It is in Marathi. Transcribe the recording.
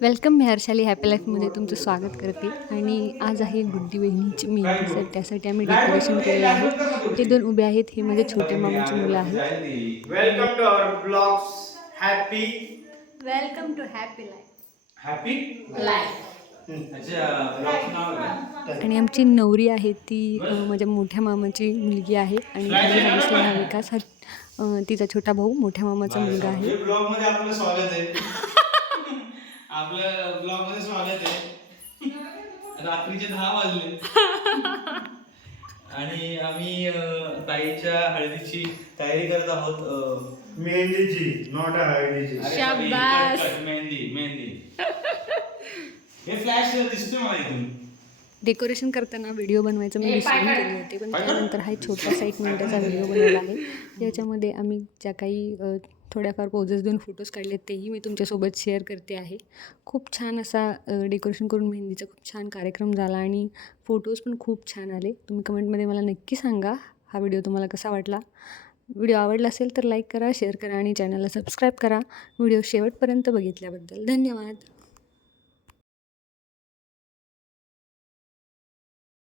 वेलकम मी हर्षाली. हॅपी लाईफमध्ये तुमचं स्वागत करते. आणि आज आहे गुड्डी बहिणीची मेहंदी. तर त्यासाठी आम्ही डेकोरेशन केलेलं आहे. ते दोन उभे आहेत. हे माझे छोटे मामाची मुलं आहेत. Welcome to our blogs happy welcome to happy life happy काय? आणि आमची नवरी आहे ती माझ्या मोठ्या मामाची मुलगी आहे. आणि हा विकास. हा तिचा छोटा भाऊ मोठ्या मामाचा मुलगा आहे. हे ब्लॉगमध्ये आपलं स्वागत आहे. आपलं ब्लॉगमध्ये स्वागत आहे रात्रीचे दहा वाजले. आणि आम्ही अं, ताईच्या हळदीची तयारी करत आहोत मेहंदीची नॉट हळदीची. अरे sorry, शाबास. Cut, cut, mehndi mehndi. हे फ्लॅश दिसतोय मला इथून. डेकोरेशन करताना व्हिडिओ बनवायचं मी विसरून गेले होते पण त्यानंतर हा एक छोटासा एक मिनिटाचा व्हिडिओ बनवला आहे. याच्यामध्ये आम्ही ज्या काही अ, थोड्याफार पोजेस देऊन फोटोज काढले तेही मी तुमच्यासोबत शेअर करते आहे. खूप छान असा डेकोरेशन करून मेहंदीचा खूप छान कार्यक्रम झाला आणि फोटोज पण खूप छान आले. तुम्ही कमेंटमध्ये मला नक्की सांगा हा व्हिडिओ तुम्हाला कसा वाटला? व्हिडिओ आवडला असेल तर लाईक करा शेअर करा आणि चॅनलला सबस्क्राईब करा. व्हिडिओ शेवटपर्यंत बघितल्याबद्दल धन्यवाद.